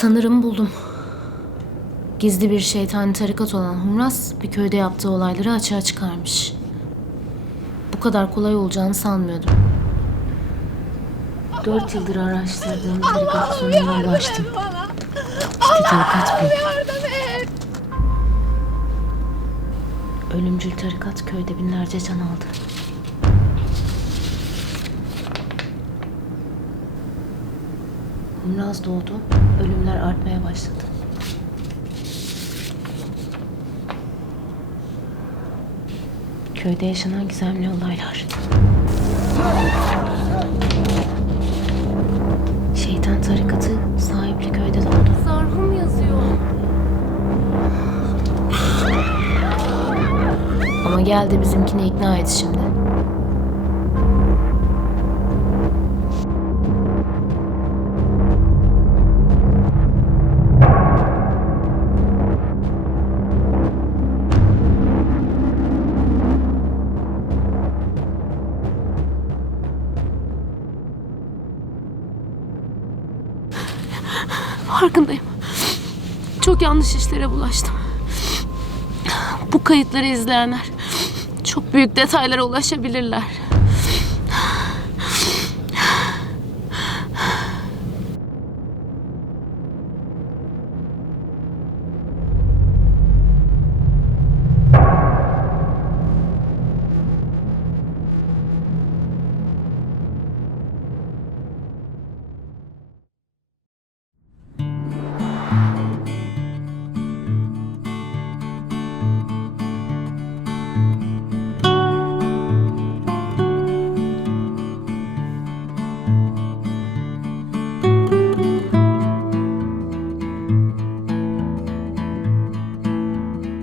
Sanırım buldum. Gizli bir şeytani tarikat olan Humras bir köyde yaptığı olayları açığa çıkarmış. Bu kadar kolay olacağını sanmıyordum. Dört yıldır araştırdığım tarikat sonuna ulaştım. İşte tarikat bu. Ölümcül tarikat köyde binlerce can aldı. Humraz doğdu, ölümler artmaya başladı. Köyde yaşanan gizemli olaylar. Şeytan tarikatı sahipli köyde doğdu. Sarhum yazıyor. Ama gel de bizimkini ikna et şimdi. Farkındayım. Çok yanlış işlere bulaştım. Bu kayıtları izleyenler çok büyük detaylara ulaşabilirler.